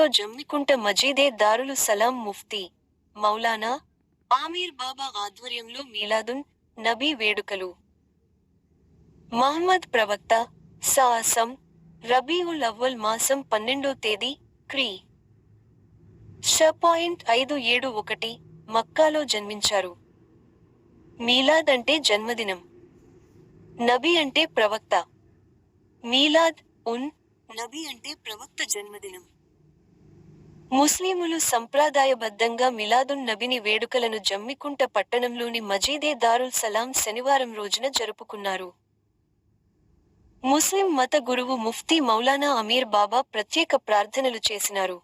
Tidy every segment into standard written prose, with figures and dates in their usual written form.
బృందంతో జమ్మికుంట మజీదే దారులు సలాం ముఫ్తీ మౌలానా ఆమీర్ బాబా ఆధ్వర్యంలో మీలాదున్ నబీ వేడుకలు. మహమ్మద్ ప్రవక్త స.అసం రబీఉల్ అవ్వల్ మాసం 12వ తేదీ క్రీ. శ.571 మక్కాలో జన్మించారు. మీలాద్ అంటే జన్మదినం. నబీ అంటే ప్రవక్త. మీలాద్ ఉన్ నబీ అంటే ప్రవక్త జన్మదినం. ముస్లిములు సంప్రదాయబద్ధంగా మిలాదున్ నబిని వేడుకలను జమ్మికుంట పట్టణంలోని మజీదే దారుల్ సలాం శనివారం రోజున జరుపుకున్నారు. ముస్లిం మత గురువు ముఫ్తీ మౌలానా అమీర్ బాబా ప్రత్యేక ప్రార్థనలు చేసినారు.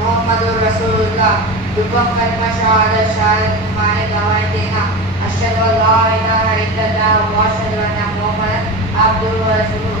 Muhammadur Rasulullah. Dua kalimat syahadat kemarin gawai dengan asyhadu an la ilaha illallah wa asyhadu anna Muhammadan abduhu wa rasuluh.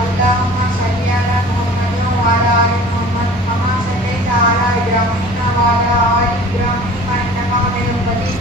Allahumma salli ala Muhammadin wa ala ali Muhammad kama sallaita ala Ibrahim wa ala ali Ibrahim innaka Hamidum Majid.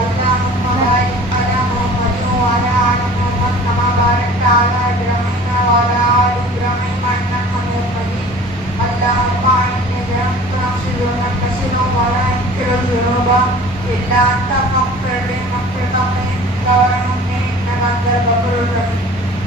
Allahumma barik ala Muhammadin wa ala ali Muhammad kama barakta ala Ibrahim wa ala ali Ibrahim innaka Hamidum Majid. Allahumma inni as'aluka khairan katsiran wa la yaghfiru dhunuba illa anta faghfir li maghfiratan min innaka antal ghafurur rahim.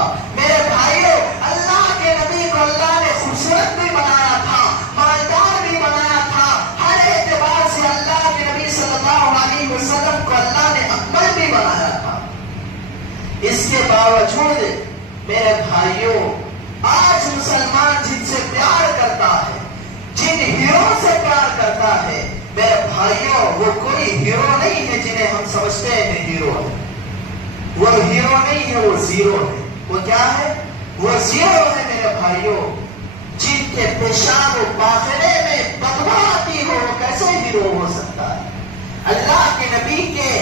ہوگا. میرے بھائیوں، اللہ کے نبی کو اللہ نے خوبصورت بھی بنایا تھا، مالدار بھی بنایا تھا. ہر اعتبار سے اللہ کے نبی صلی اللہ علیہ وسلم کو اللہ نے اکمل بھی بنایا تھا. اس کے باوجود میرے بھائیوں، آج مسلمان جن سے پیار کرتا ہے، جن ہیرو سے پیار کرتا ہے، میرے بھائیوں وہ کوئی ہیرو نہیں ہے جنہیں ہم سمجھتے ہیں ہیرو ہے. وہ ہیرو نہیں ہے، وہ زیرو ہے. وہ کیا ہے؟ وہ زیرو ہے میرے بھائیوں. جن کے پیشاب و باخرے میں بدبو آتی ہو، وہ کیسے ہیرو ہو سکتا ہے؟ اللہ کے نبی کے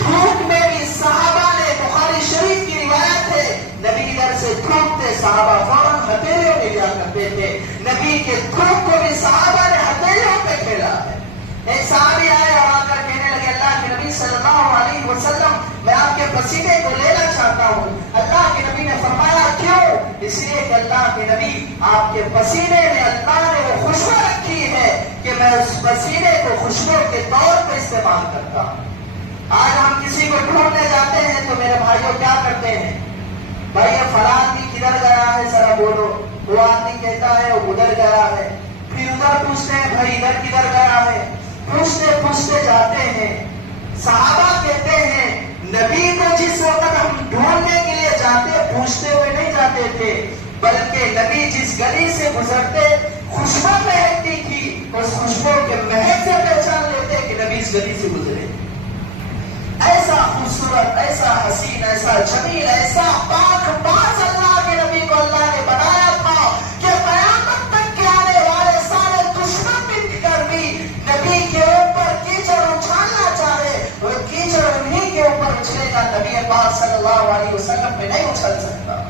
دھوپ میں بھی صحابہ نے، بخاری شریف کی روایت ہے، نبی ادھر سے دھوپتے صحابہ فوراً ہتھیلیوں میں لیا کرتے تھے. نبی کے دھوپ کو بھی صحابہ نے ہتھیلیوں پہ کھیلا ہے. ایک صحابی آئے اور آ کر کہنے لگے، اللہ کے نبی صلی اللہ علیہ وسلم، میں آپ کے پسینے کو لینا چاہتا ہوں. اللہ کے نبی نے فرمایا کیوں؟ اس لیے کہ اللہ کے نبی، آپ کے پسینے میں اللہ نے وہ خوشبو رکھی ہے کہ میں اس پسینے کو خوشبو کے طور پر استعمال کرتا ہوں. آج ہم کسی کو ڈھونڈنے جاتے ہیں تو میرے بھائیوں کیا کرتے ہیں؟ بھائی یہ فلاں آدمی کدھر گیا ہے ذرا بولو. وہ آدمی کہتا ہے وہ ادھر گیا ہے. پھر ادھر پوچھتے ہیں بھائی ادھر کدھر گیا ہے. پوچھتے پوچھتے جاتے ہیں. صحابہ کہتے ہیں نبی کو جس وقت ہم ڈھونڈنے کے لیے جاتے پوچھتے ہوئے نہیں جاتے تھے، بلکہ نبی جس گلی سے گزرتے خوشبو مہکتی تھی، اس خوشبو کے مہک سے پہچان لیتے کہ نبی اس گلی سے گزرے. ایسا خوبصورت، ایسا حسین، ایسا جمیل، ایسا پاک باز اللہ کے نبی کو اللہ نے بنایا تھا کہ قیامت تک کے آنے والے سارے دشمن مٹ کر بھی نبی کے اوپر کیچڑ اچھالنا چاہے، وہ کیچڑ انہی کے اوپر اچھلے گا، نبی پاک صلی اللہ علیہ وسلم پہ نہیں اچھل سکتا.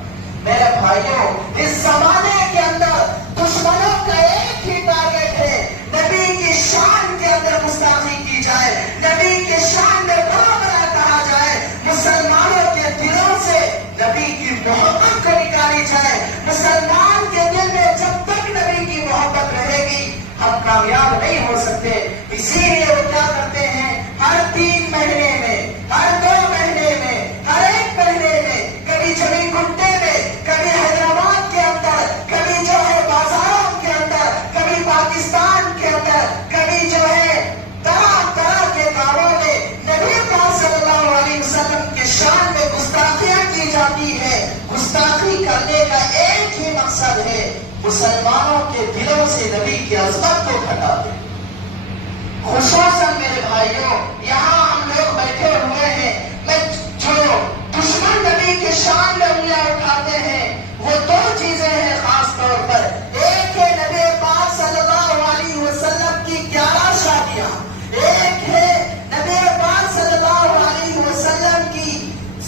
میرے بھائیوں، اس زمانے کے اندر دشمنوں کا ایک ہی ٹارگیٹ ہے، نبی کی شان کے اندر گستاخی کی جائے، نبی کے شان میں برابر کہا جائے، مسلمانوں کے دلوں سے نبی کی محبت کو نکالی جائے. مسلمان کے دل میں جب تک نبی کی محبت رہے گی ہم کامیاب نہیں ہو سکتے. اسی لیے وہ کیا کرتے ہیں، ہر 3 مہینے میں، ہر 2 مہینے میں، ہر 1 مہینے میں، کبھی جمی گھنٹے میں، کبھی حیدرآباد کے اندر، کبھی جو ہے بازاروں کے اندر، کبھی پاکستان کے اندر، کبھی جو ہے طرح طرح کے گاؤں میں نبی پاک صلی اللہ علیہ وسلم کے شان میں گستاخیاں کی جاتی ہے. گستاخی کرنے کا ایک ہی مقصد ہے، مسلمانوں کے دلوں سے نبی کی عظمت کو گھٹا دے. خصوصاً میرے بھائیوں، یہاں ہم لوگ بیٹھے ہوئے ہیں، جو دشمن نبی کے شان میں انگلیاں اٹھاتے ہیں، وہ 2 چیزیں ہیں خاص طور پر. ایک ہے نبی پاک صلی اللہ علیہ وسلم کی 11 شادیاں، ایک ہے نبی پاک صلی اللہ علیہ وسلم کی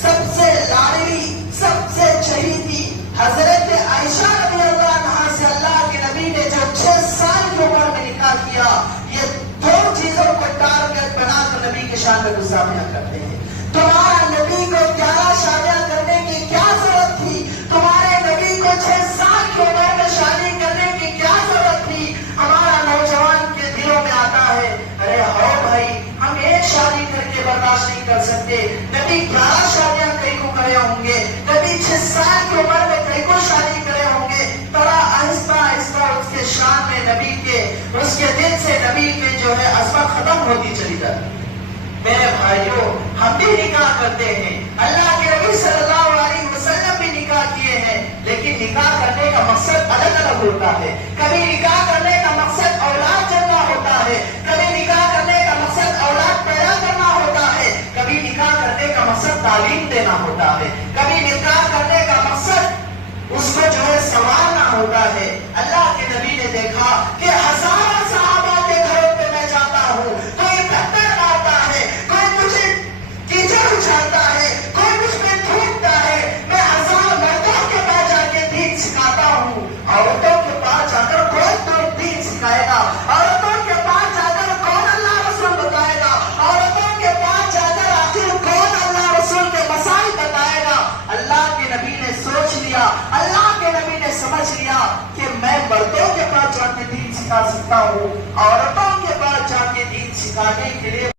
سب سے لاڈلی، سب سے چہیتی حضرت عائشہ رضی اللہ عنہا سے اللہ کے نبی نے جو 6 سال کی عمر میں نکاح کیا. یہ 2 چیزوں کو ٹارگیٹ بنا کر نبی کے شان میں گستاخیاں کرتے ہیں. تمہارا نبی کو 11 شادیاں کرنے کی کیا ضرورت تھی؟ تمہارے نبی کو 6 سال کی عمر میں شادی کرنے کی کیا ضرورت تھی؟ ہمارا نوجوان کے دلوں میں آتا ہے، ارے ہو بھائی ہم 1 شادی کر کے برداشت نہیں کر سکتے، نبی 11 شادیاں کئی کو کرے ہوں گے، نبی 6 سال کی عمر میں کئی کو شادی کرے ہوں گے. بڑا آہستہ آہستہ اس کے شان میں نبی کے، اس کے دل سے نبی کے جو ہے عظمت ختم ہوتی چلی جاتی. میرے بھائیوں، ہم بھی نکاح کرتے ہیں، اللہ کے نبی صلی اللہ علیہ وسلم بھی نکاح کیے ہیں، لیکن نکاح کرنے کا مقصد الگ الگ ہوتا ہے. کبھی نکاح کرنے کا مقصد اولاد جننا ہوتا ہے، کبھی نکاح کرنے کا مقصد اولاد پیدا کرنا ہوتا ہے، کبھی نکاح کرنے کا مقصد تعلیم دینا ہوتا ہے، کبھی نکاح کرنے کا مقصد اس کو جو ہے سنوارنا ہوتا ہے. اللہ کے نبی نے دیکھا کہ ہزاروں صحابہ کے گھروں پہ میں جاتا ہوں، کوئی پتھر مارتا ہے، کوئی مجھے کیچڑ اچھالتا ہے، کوئی مجھ پہ تھوکتا ہے. میں 1000 مردوں کے پاس جا کے دین سکھاتا ہوں. عورتوں کے پاس جا کر کون دین سکھائے گا؟ عورتوں کے پاس جا کر کون اللہ رسول بتائے گا؟ عورتوں کے پاس جا کر آخر کون اللہ رسول کے مسائل بتائے گا؟ اللہ کے نبی نے سوچ لیا، اللہ کے نبی نے سمجھ لیا کہ میں مردوں کے پاس جا کے دین سکھا سکتا ہوں، عورتوں کے پاس جا کے دین سکھانے کے لیے